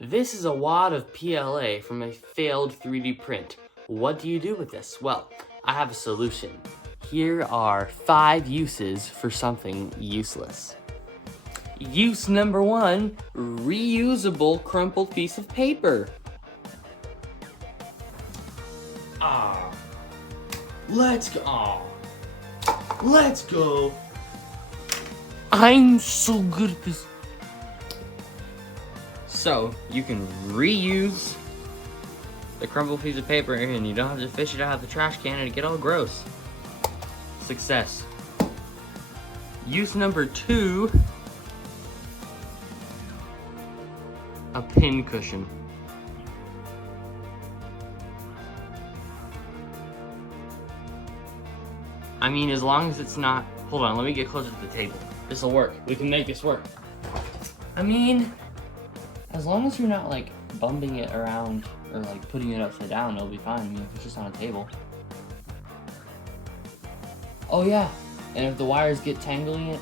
This is a wad of PLA from a failed 3D print. What do you do with this? Well, I have a solution. Here are 5 uses for something useless. Use number 1, reusable crumpled piece of paper. Let's go. Let's go. I'm so good at this. So, you can reuse the crumpled piece of paper and you don't have to fish it out of the trash can and get all gross. Success. Use number 2, a pin cushion. I mean, as long as it's not, hold on, let me get closer to the table. This'll work, we can make this work. I mean, as long as you're not like bumping it around or like putting it upside down, it'll be fine. I mean, if it's just on a table. Oh yeah, and if the wires get tangling, if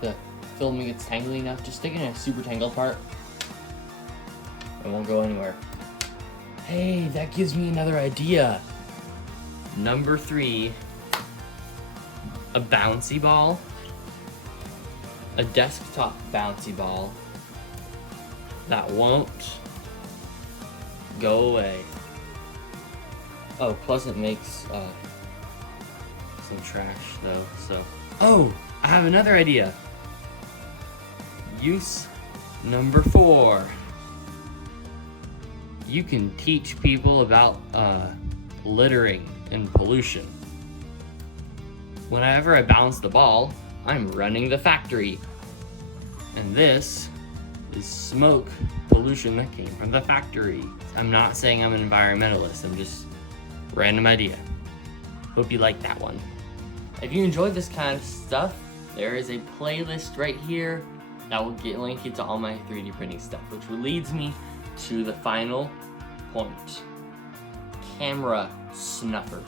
the filament gets tangling enough, just stick it in a super tangled part. It won't go anywhere. Hey, that gives me another idea. Number 3, a bouncy ball. A desktop bouncy ball that won't go away. Oh, plus it makes some trash though, so. Oh, I have another idea. Use number 4. You can teach people about littering and pollution. Whenever I bounce the ball, I'm running the factory. And this is smoke pollution that came from the factory. I'm not saying I'm an environmentalist, I'm just random idea. Hope you like that one. If you enjoyed this kind of stuff, there is a playlist right here that will link you to all my 3D printing stuff, which leads me to the final point. Camera snuffer.